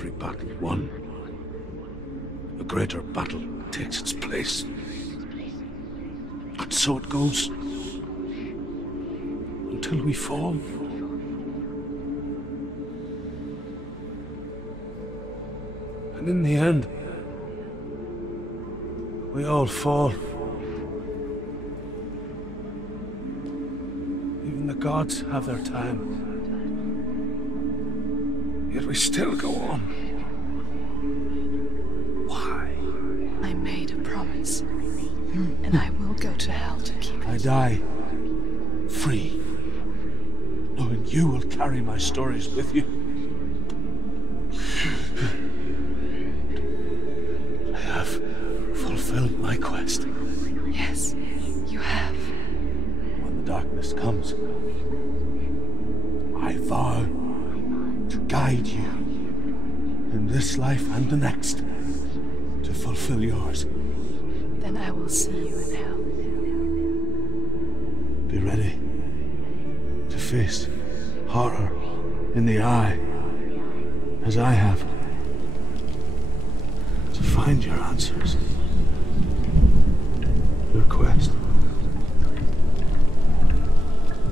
every battle won, a greater battle takes its place. And so it goes. Until we fall. And in the end, we all fall. Even the gods have their time. Yet we still go on. Why? I made a promise. And I will go to hell to keep it. I die free, knowing you will carry my stories with you. I have fulfilled my quest. Yes, you have. When the darkness comes, I vow to guide you in this life and the next to fulfill yours. Then I will see you in hell. Be ready to face horror in the eye, as I have. To find your answers. Your quest.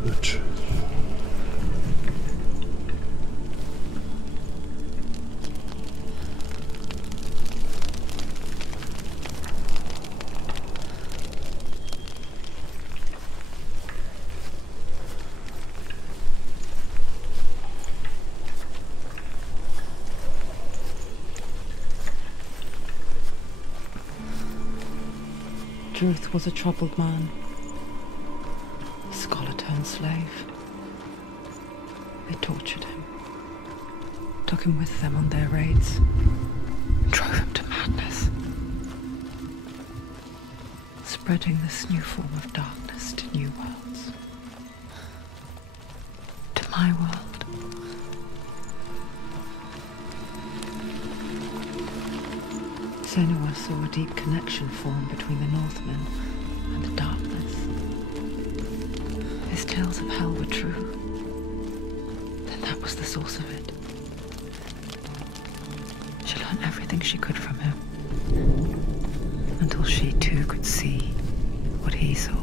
Your truth. Druth was a troubled man, a scholar turned slave. They tortured him, took him with them on their raids, and drove him to madness, spreading this new form of darkness to new worlds. To my world. Senua saw a deep connection form between the Northmen and the darkness. His tales of hell were true. Then that was the source of it. She learned everything she could from him, until she too could see what he saw.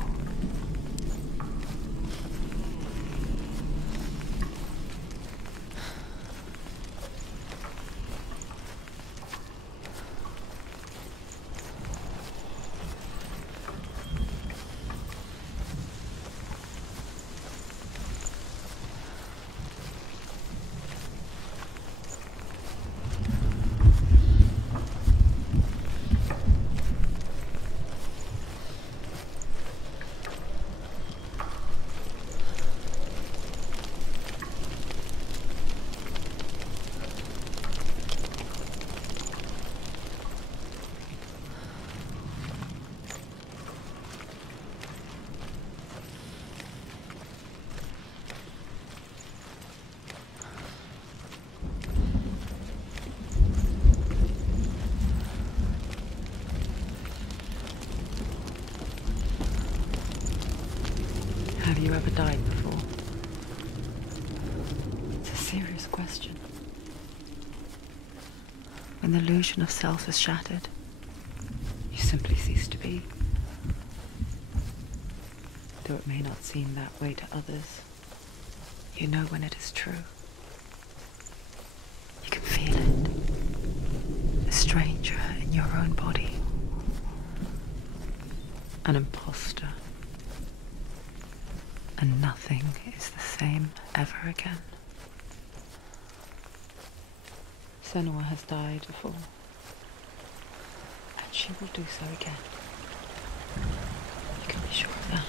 Have you ever died before? It's a serious question. When the illusion of self is shattered, you simply cease to be. Though it may not seem that way to others, you know when it is true. You can feel it. A stranger in your own body. An imposter. And nothing is the same ever again. Senua has died before, and she will do so again. You can be sure of that.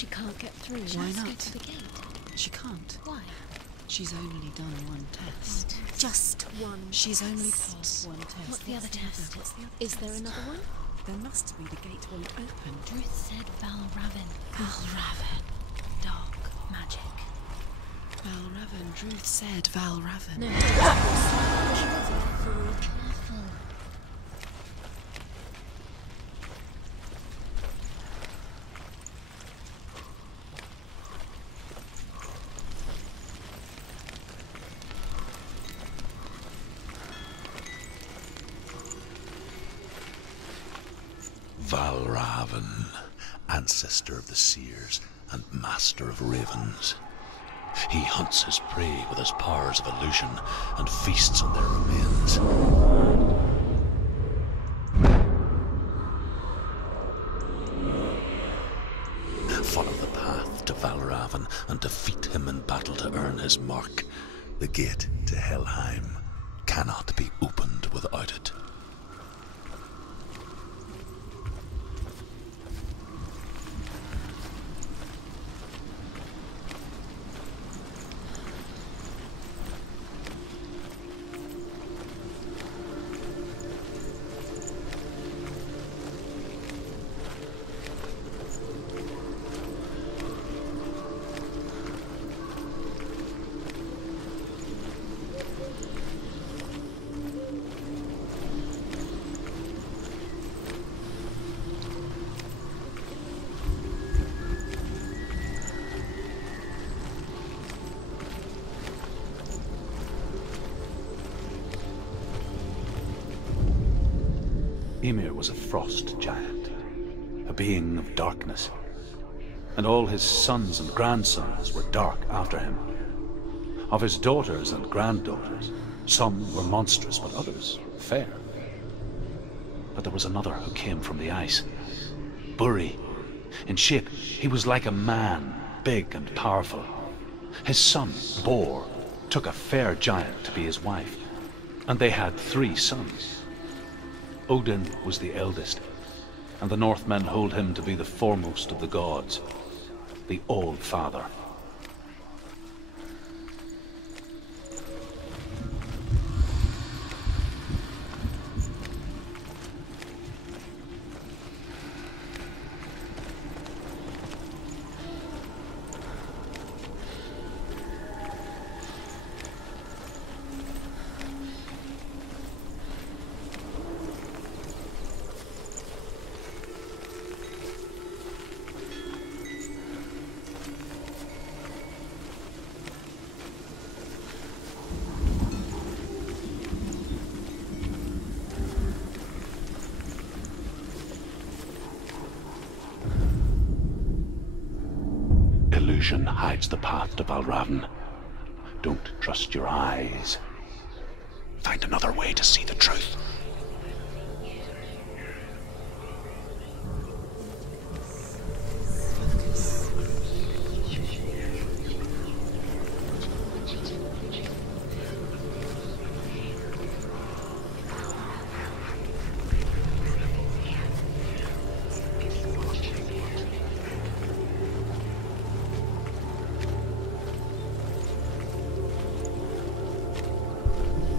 she can't get through. Why Let's go not? to the gate. She can't. Why? She's only done one test. Just one. She's only test. passed one test. What's the other test? Is there another one? There must be. The gate won't open. Druth said Valravn. Valravn. Dark magic. Valravn. Druth said Valravn. No. Careful. Valravn, ancestor of the seers and master of ravens. He hunts his prey with his powers of illusion and feasts on their remains. Follow the path to Valravn and defeat him in battle to earn his mark. The gate to Helheim cannot be opened without it. Ymir was a frost giant, a being of darkness, and all his sons and grandsons were dark after him. Of his daughters and granddaughters, some were monstrous, but others fair. But there was another who came from the ice, Buri. In shape, he was like a man, big and powerful. His son, Bor, took a fair giant to be his wife, and they had 3 sons. Odin was the eldest, and the Northmen hold him to be the foremost of the gods, the All-Father. Illusion hides the path to Valravn. Don't trust your eyes. Find another way to see the truth.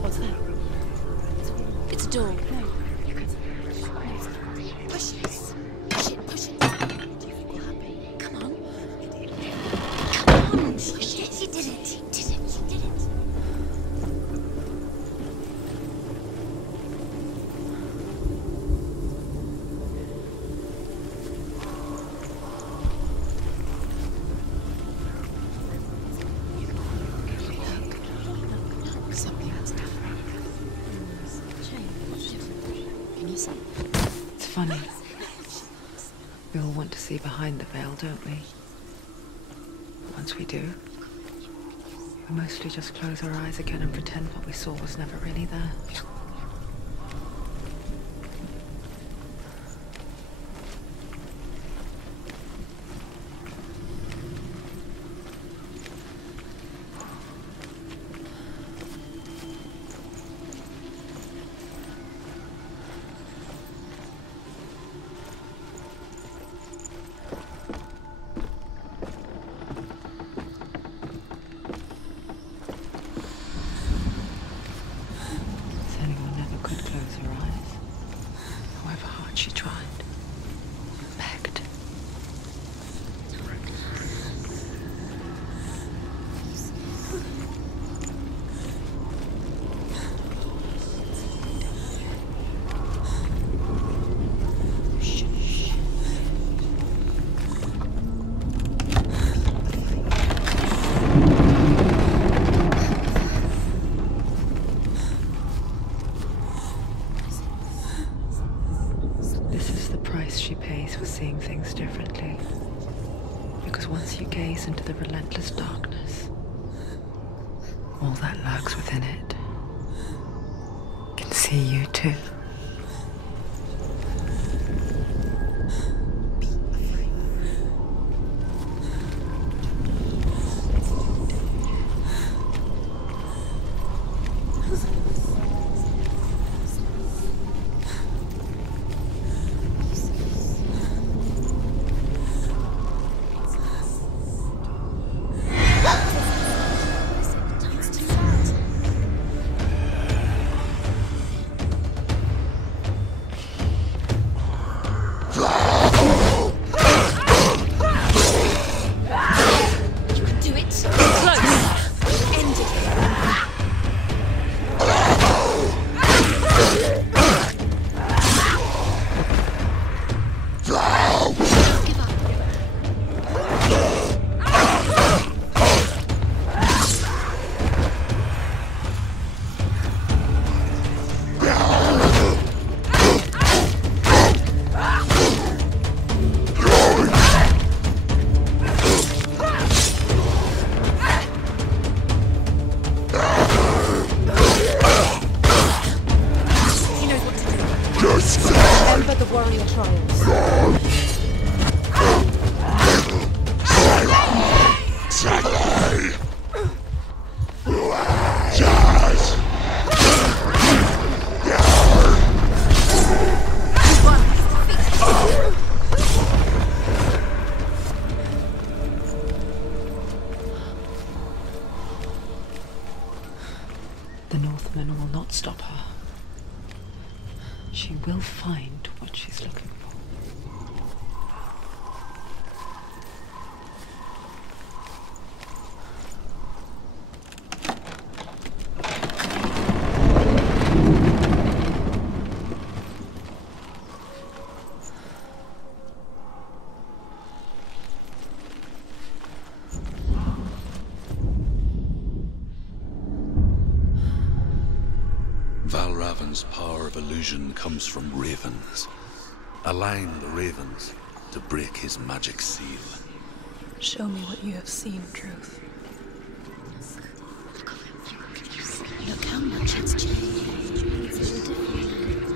What's that? It's a door. No. Push it. Push it. Push it. Do you think we'll happen? Come on. Come on. Push it. You did it. You did it. You did it. Something has happened. Can you see? It's funny. We all want to see behind the veil, don't we? Once we do, we mostly just close our eyes again and pretend what we saw was never really there. once you gaze into the relentless darkness, all that lurks within it can see you too. Remember the warrior trials. The Northmen will not stop her. She will find what she's looking for. Valravan's power of illusion comes from ravens. Align the ravens to break his magic seal. Show me what you have seen, Truth. Look how much it's changed. It's so different.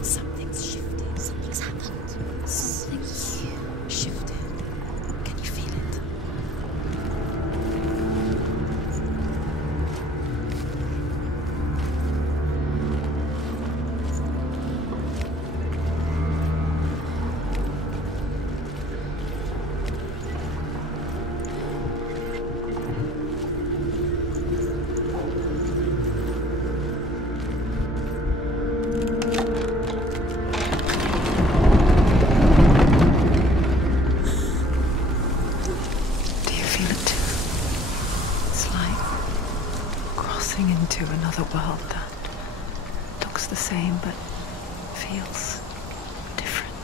Something's shifted. Something's happened. Something's shifted. Can you feel it? Do you feel it too? It's like crossing into another world that looks the same but feels different.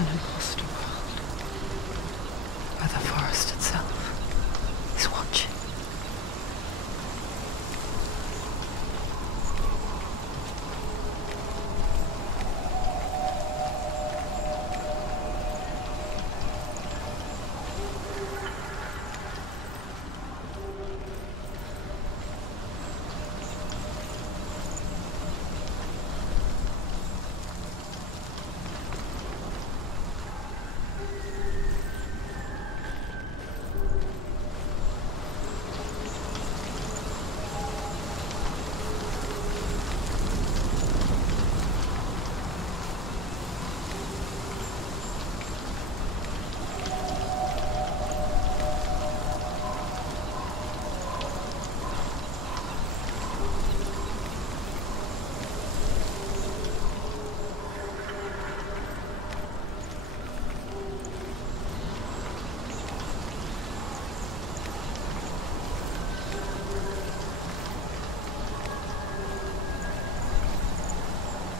An imposter world where the forest itself is watching.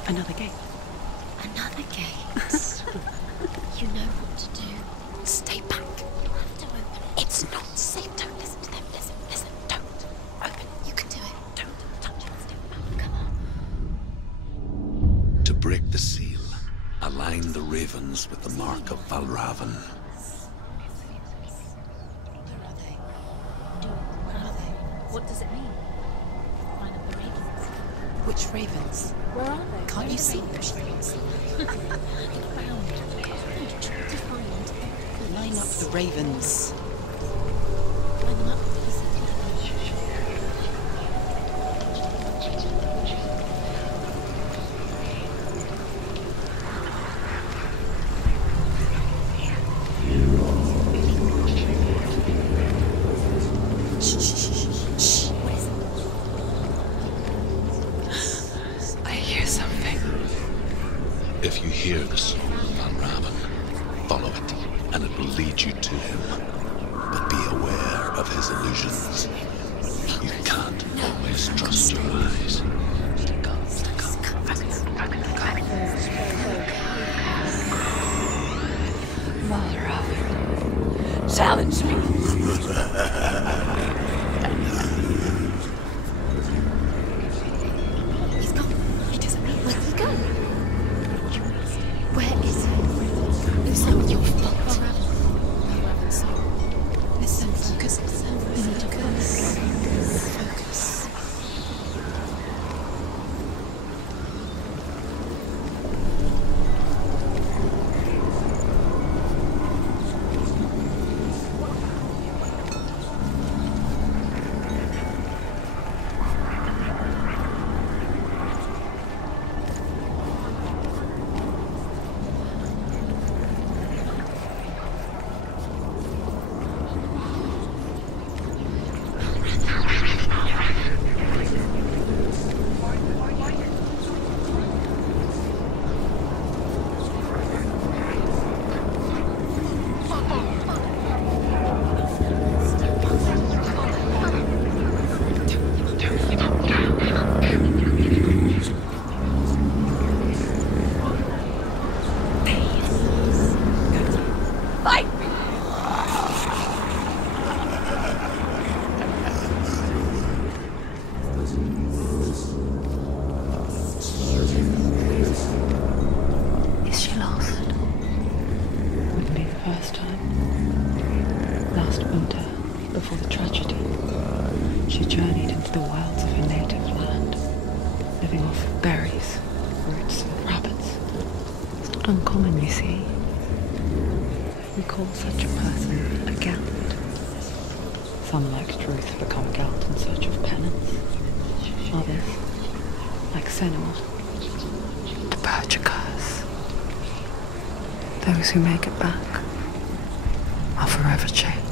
Another gate. Another gate. You know what to do. Stay back. You have to open it. It's not safe. Don't listen to them. Listen. Don't. Open it. You can do it. Don't touch it. Stay back. Come on. To break the seal, align the ravens with the mark of Valravn. Where are they? Where are they? What does it mean? Line up the ravens. Which ravens? Where are they? Can't you see them? Line up the ravens. Line them up. I hear something. If you hear the soul of Valravn, follow it, and it will lead you to him. But be aware of his illusions. You can't always trust your eyes. Valravn, challenge me. He's gone. He doesn't mean. Where'd he go? Where is he? It's not your fault. Valravn, so listen, focus. You need to focus. Is she lost? Wouldn't be the first time. Last winter, before the tragedy, she journeyed into the wilds of her native land, living off berries, roots, and rabbits. It's not uncommon, you see. We call such a person a Gelt. Some, like Druth, become Gelt in search of penance. Others, like Senua, The purge occurs. those who make it back are forever changed.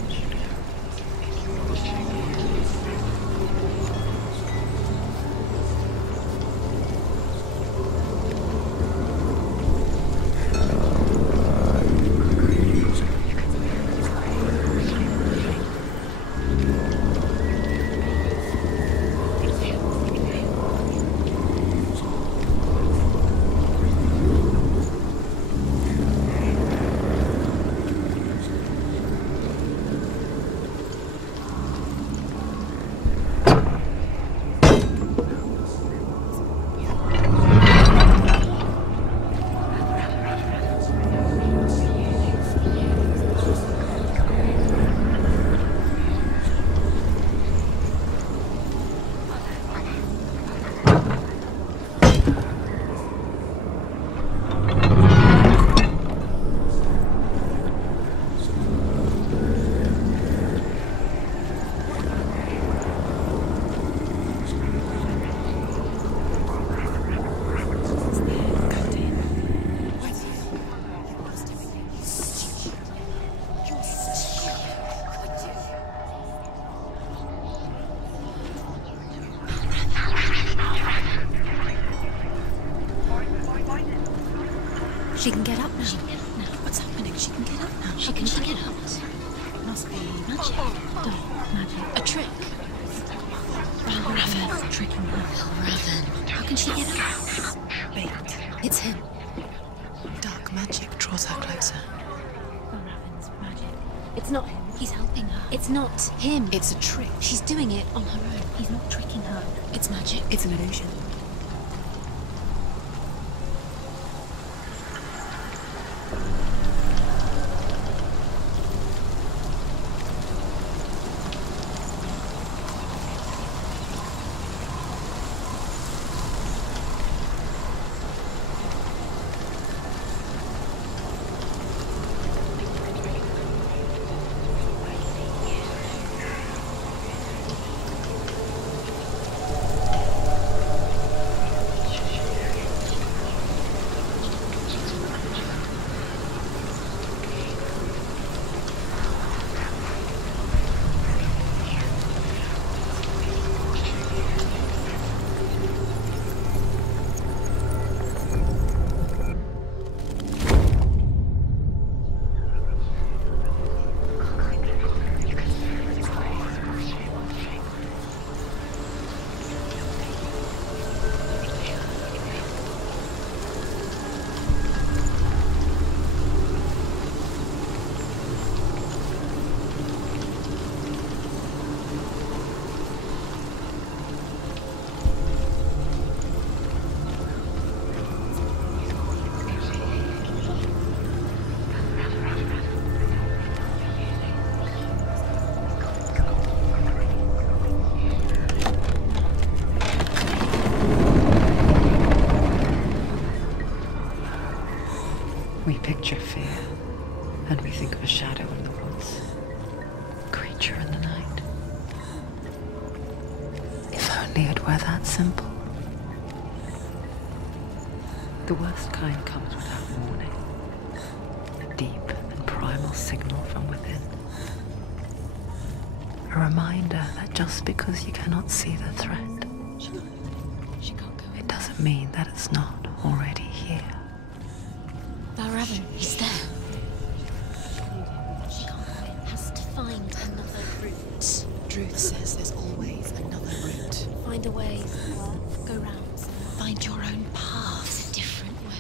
She can get up now. What's happening? She can get up now. She can get up. Must be Magic. Magic. a trick. Valravn. Tricking her. Valravn. How can she get up? Wait, it's him. Dark magic draws her closer. Valravan's magic. It's not him. He's helping her. It's not him. It's a trick. She's doing it on her own. He's not tricking her. It's magic. It's an illusion. We picture fear, and we think of a shadow in the woods, a creature in the night. If only it were that simple. The worst kind comes without warning, a deep and primal signal from within. A reminder that just because you cannot see the threat, She can't go in. it doesn't mean that it's not already here. Valravan, he's there. She can't go in. Has to find another route. Druth says there's always another route. Find a way. Go round. Find your own path. It's a different way.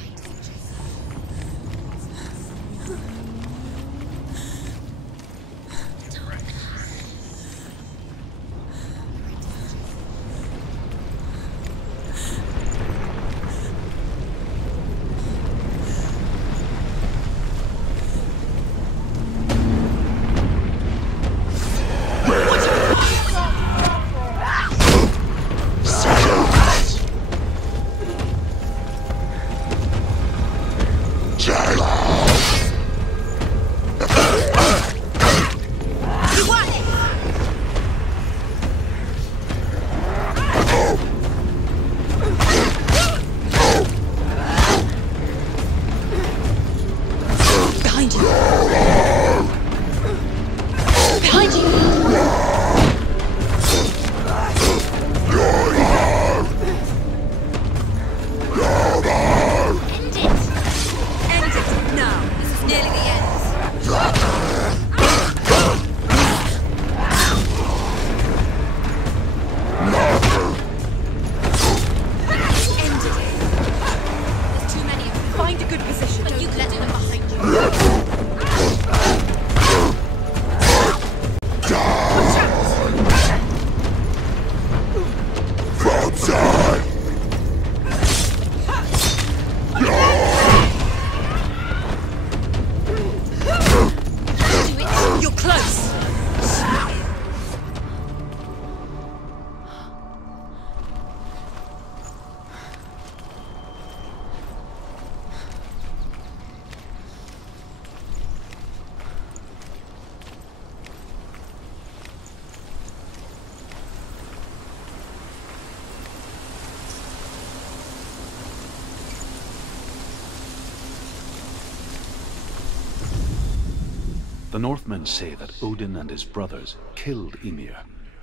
The Northmen say that Odin and his brothers killed Ymir,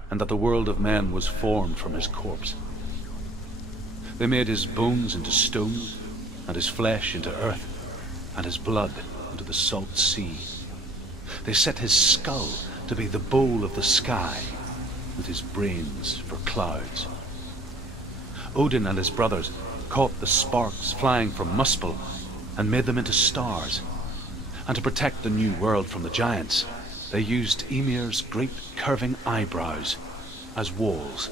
and that the world of men was formed from his corpse. They made his bones into stone, and his flesh into earth, and his blood into the salt sea. They set his skull to be the bowl of the sky, with his brains for clouds. Odin and his brothers caught the sparks flying from Muspel and made them into stars. And to protect the new world from the giants, they used Ymir's great curving eyebrows as walls.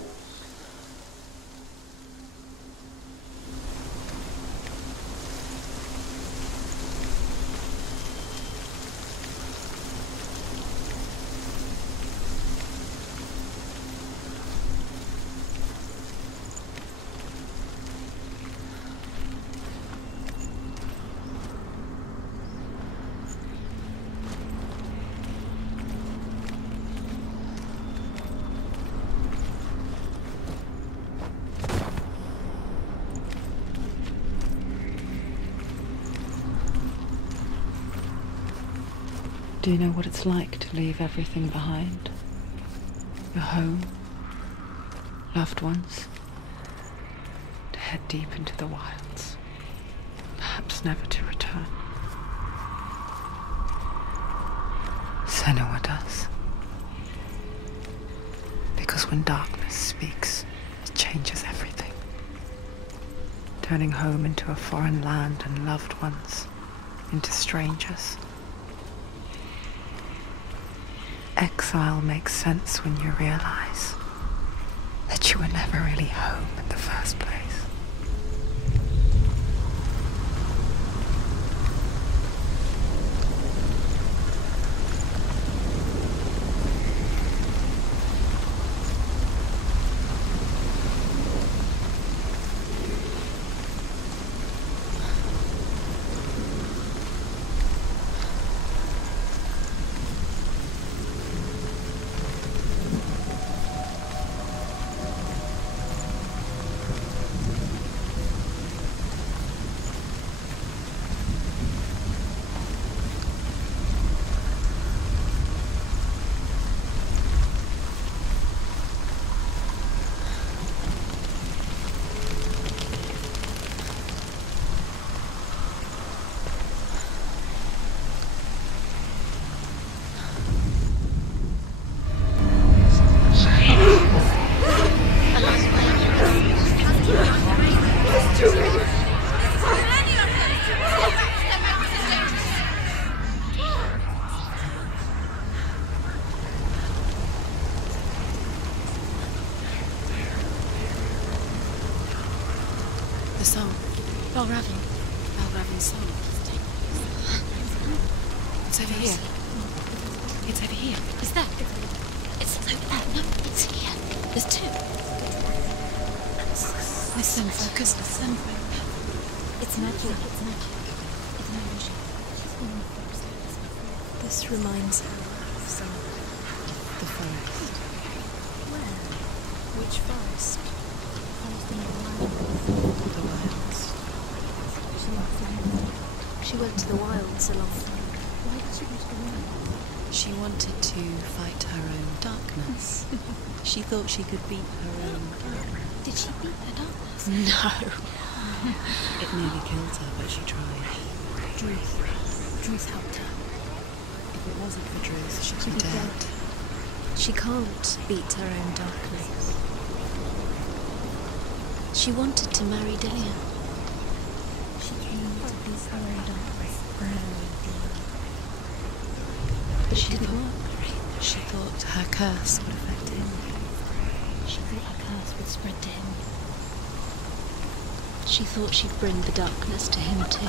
Do you know what it's like to leave everything behind? Your home, loved ones, to head deep into the wilds, perhaps never to return. Senua does. Because when darkness speaks, it changes everything. Turning home into a foreign land and loved ones into strangers. Exile makes sense when you realize that you were never really home in the first place. The song. Valravn. Valravn's song. It's over here. It's over here. Is that? It's over there. No, it's here. There's two. Listen, focus, listen. It's magic. It's magic. It's magic. This reminds her of some. The forest. Where? Which forest? The wilds. She went to the wilds along. Why did she go to the wilds? She wanted to fight her own darkness. She thought she could beat her own. Did she beat her darkness? No. It nearly killed her, but she tried. Druth helped her. If it wasn't for Druth, she'd be dead. She can't beat her own darkness. She wanted to marry Dillion. She came to beat her own darkness. But she didn't work. She thought her curse would affect him. She thought her curse would spread to him. She thought she'd bring the darkness to him too.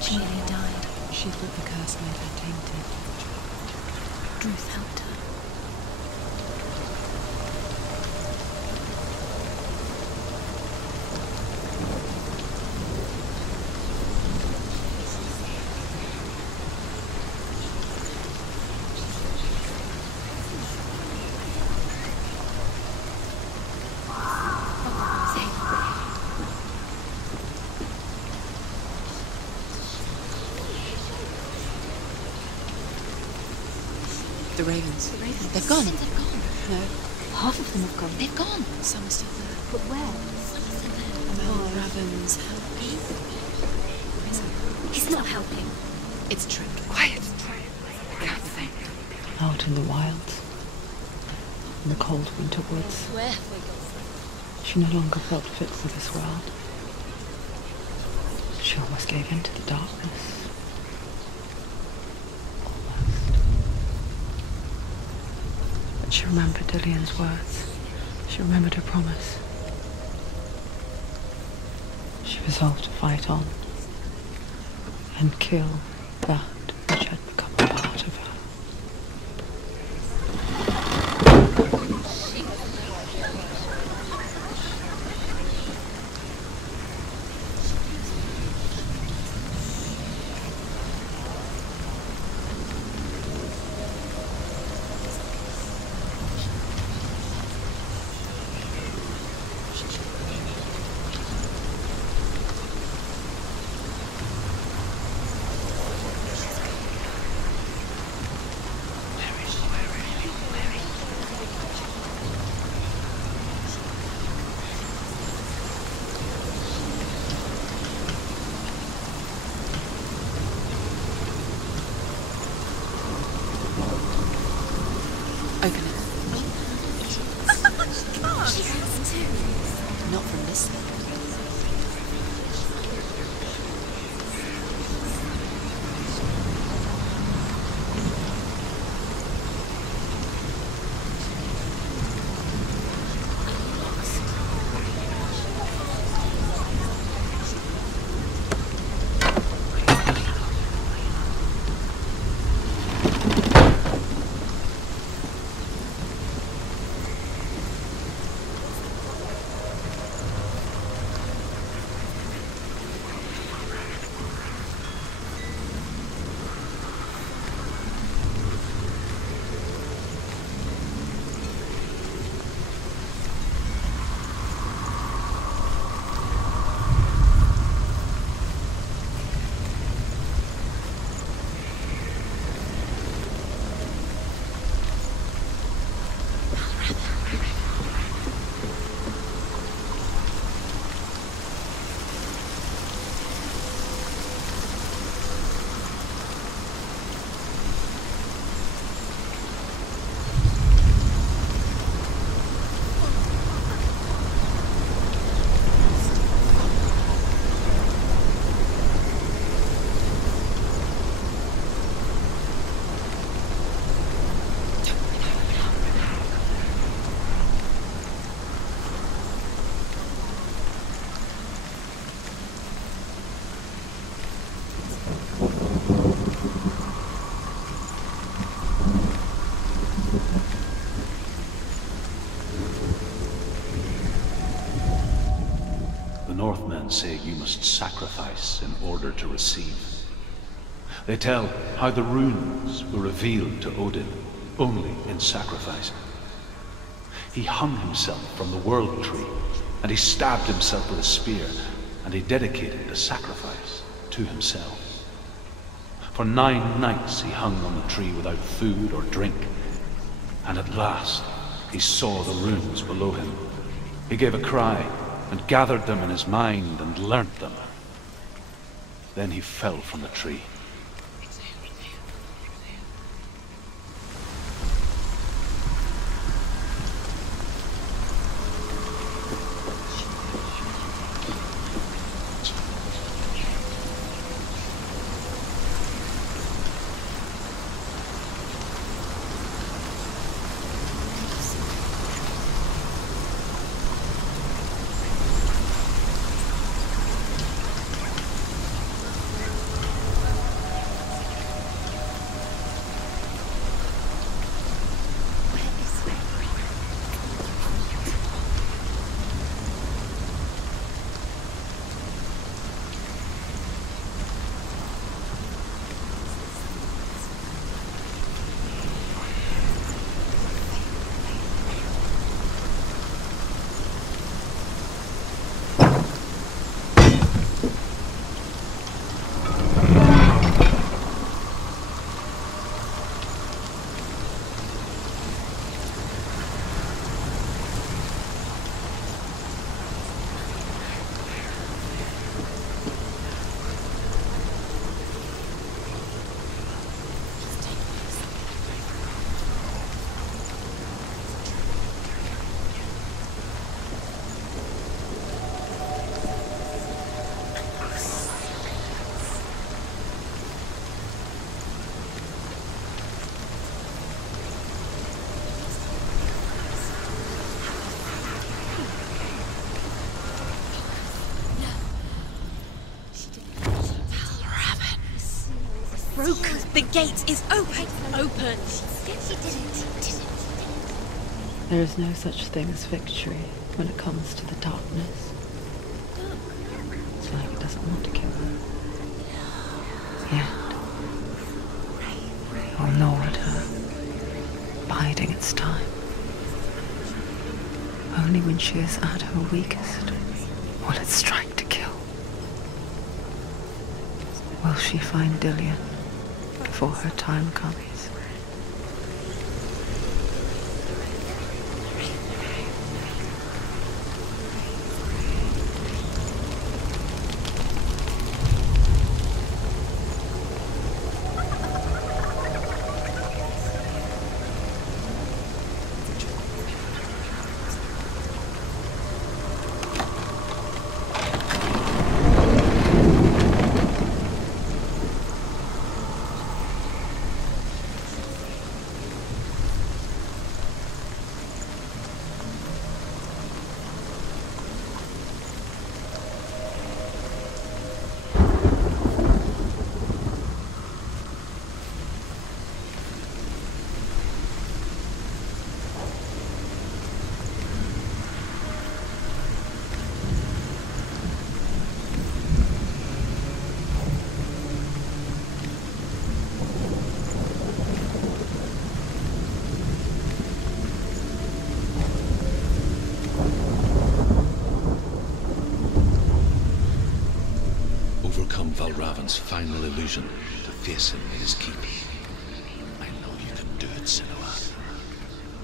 She nearly died. She thought the curse made her tainted. Druth helped her. The ravens. The ravens. They've gone. They've gone. No. Half of them have gone. They've gone. Some are still there. But where? Some are still there. Valravn's helping. He's not helping. It's true. Quiet. They have the thing. Out in the wilds, in the cold winter woods, Where have they gone? She no longer felt fit for this world. She almost gave in to the darkness. Almost. But she remembered Dillian's words. She remembered her promise. She resolved to fight on and kill that which had become a part of her. Open it. She has to. Not from this thing. Northmen say you must sacrifice in order to receive. They tell how the runes were revealed to Odin only in sacrifice. He hung himself from the world tree, and he stabbed himself with a spear, and he dedicated the sacrifice to himself. For 9 nights he hung on the tree without food or drink, and at last he saw the runes below him. He gave a cry, and gathered them in his mind and learnt them. Then he fell from the tree. broke. The gate is open. Open. She did it. There is no such thing as victory when it comes to the darkness. It's like it doesn't want to kill her. Yet, it will gnaw at her, biding its time. Only when she is at her weakest will it strike to kill. Will she find Dillion before her time comes? Overcome Valravan's final illusion to face him in his keep. I know you can do it, Senua.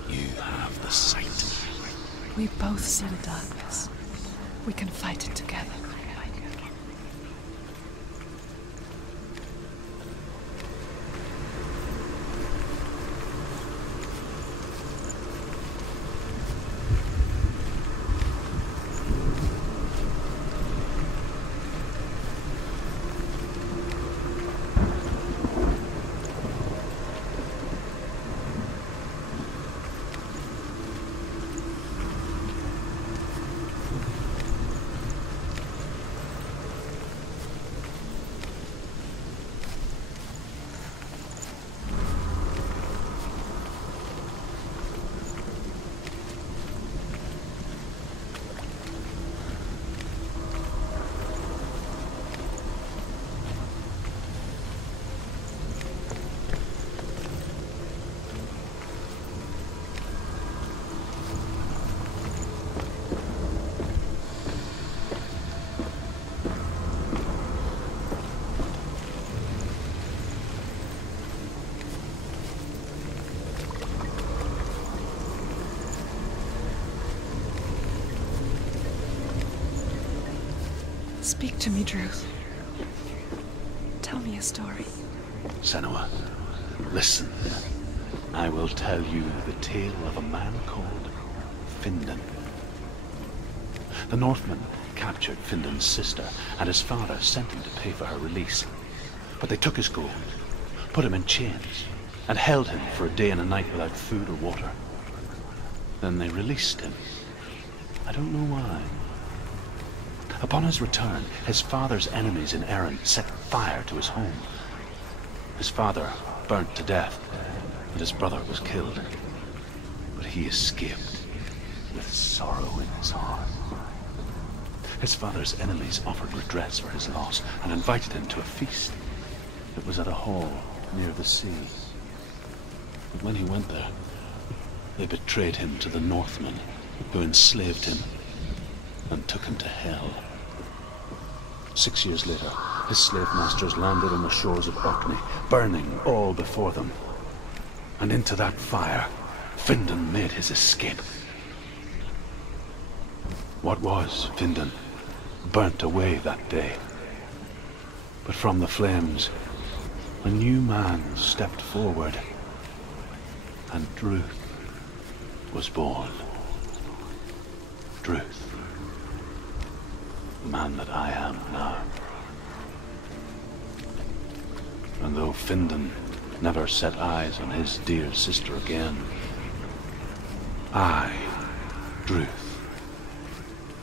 You have the sight. We both see the darkness. We can fight it together. Speak to me, Druth. Tell me a story. Senua, listen. I will tell you the tale of a man called Findan. The Northmen captured Findan's sister, and his father sent him to pay for her release. But they took his gold, put him in chains, and held him for a day and a night without food or water. Then they released him. I don't know why. Upon his return, his father's enemies in Erin set fire to his home. His father burnt to death, and his brother was killed. But he escaped with sorrow in his heart. His father's enemies offered redress for his loss and invited him to a feast. It was at a hall near the sea. But when he went there, they betrayed him to the Northmen, who enslaved him and took him to hell. 6 years later, his slave masters landed on the shores of Orkney, burning all before them. And into that fire, Findan made his escape. What was Findan burnt away that day. But from the flames, a new man stepped forward, and Druth was born. Druth. The man that I am now. And though Findan never set eyes on his dear sister again, I, Druth,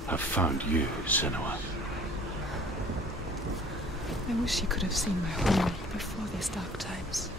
have found you, Senua. I wish you could have seen my home before these dark times.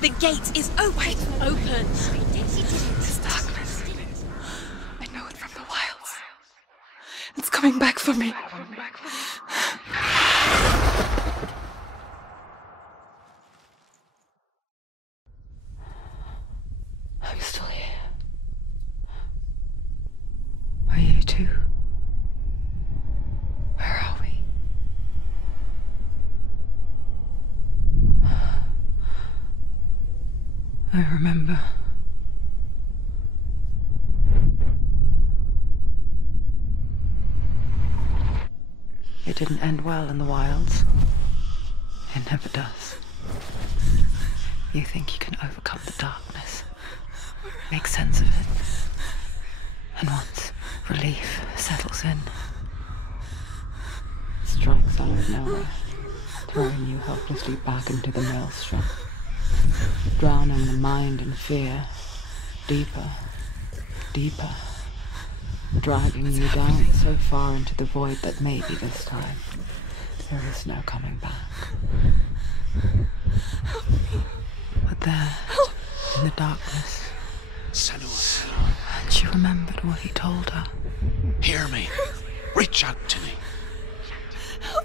The gate is open. Open. This darkness. I know it from the wilds. It's coming back for me. I'm still here. Are you too? Where are we? I remember. It didn't end well in the wilds. It never does. You think you can overcome the darkness, make sense of it, and once relief settles in, it strikes out of nowhere, throwing you helplessly back into the maelstrom, drowning the mind in fear, deeper, deeper, dragging you down so far into the void that maybe this time there is no coming back. But there, in the darkness, Senua, and she remembered what he told her. hear me. Reach out to me.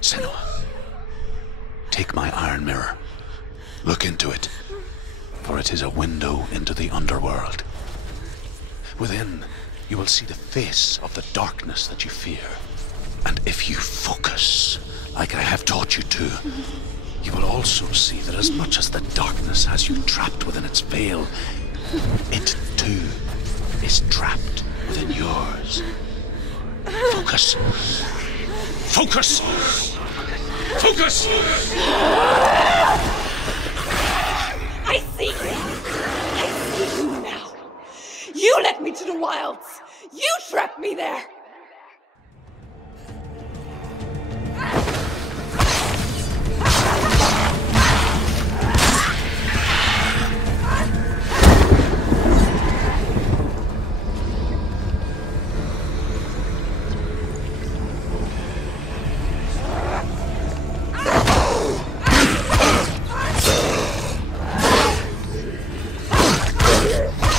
Senua, take my iron mirror. Look into it, for it is a window into the underworld. Within, you will see the face of the darkness that you fear. And if you focus, like I have taught you to, you will also see that as much as the darkness has you trapped within its veil, it too is trapped within yours. Focus. Focus! Focus! I see you! I see you now! You led me to the wilds! You trapped me there!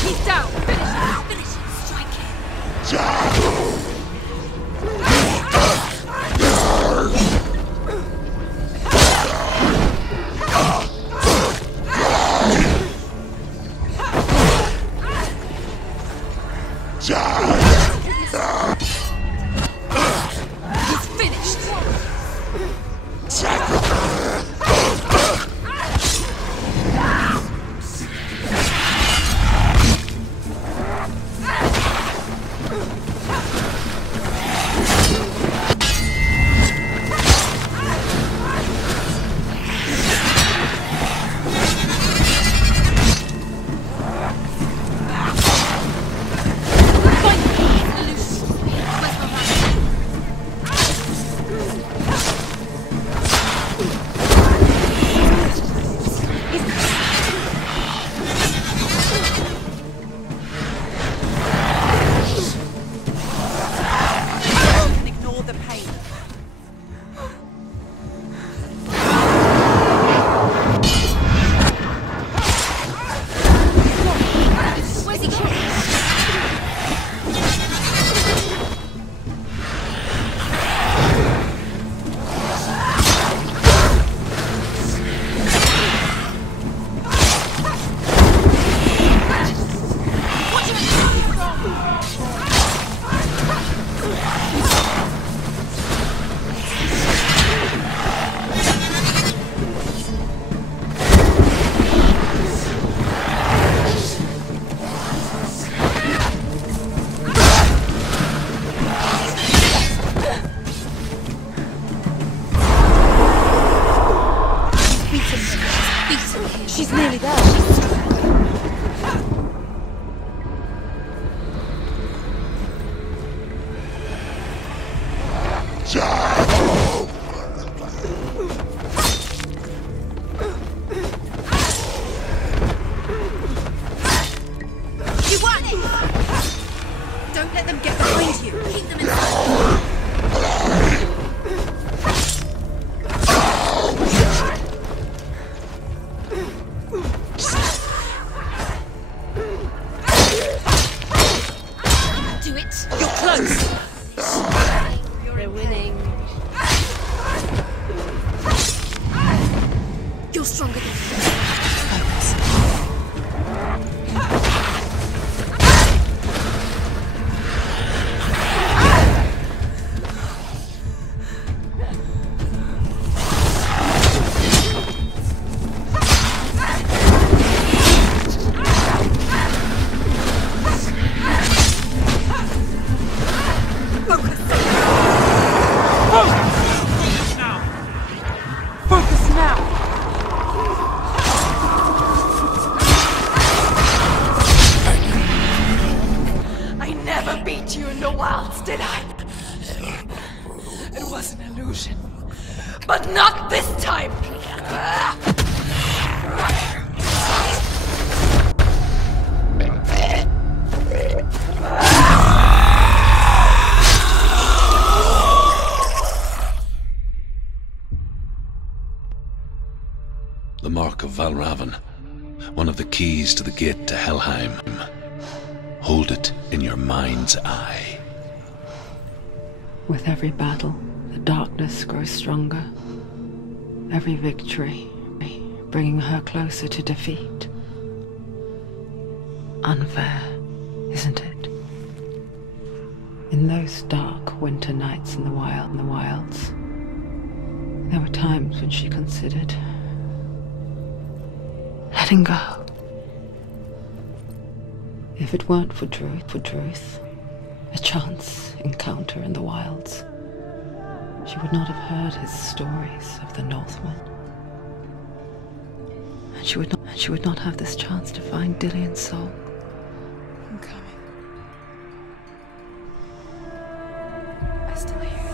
He's down. Finish him. Finish him. Strike him. He's finished. Don't let them get behind you. Keep them inside. Do it. You're close. You're winning. You're stronger than me. Beat you in the wilds, did I? It was an illusion. But not this time! The Mark of Valravn, one of the keys to the gate to Helheim. Hold it in your mind's eye. With every battle, the darkness grows stronger. Every victory, bringing her closer to defeat. Unfair, isn't it? In those dark winter nights in the wilds, there were times when she considered letting go. If it weren't for Druth, a chance encounter in the wilds, she would not have heard his stories of the Northmen. And she would not have this chance to find Dillion's soul. I'm coming. I still hear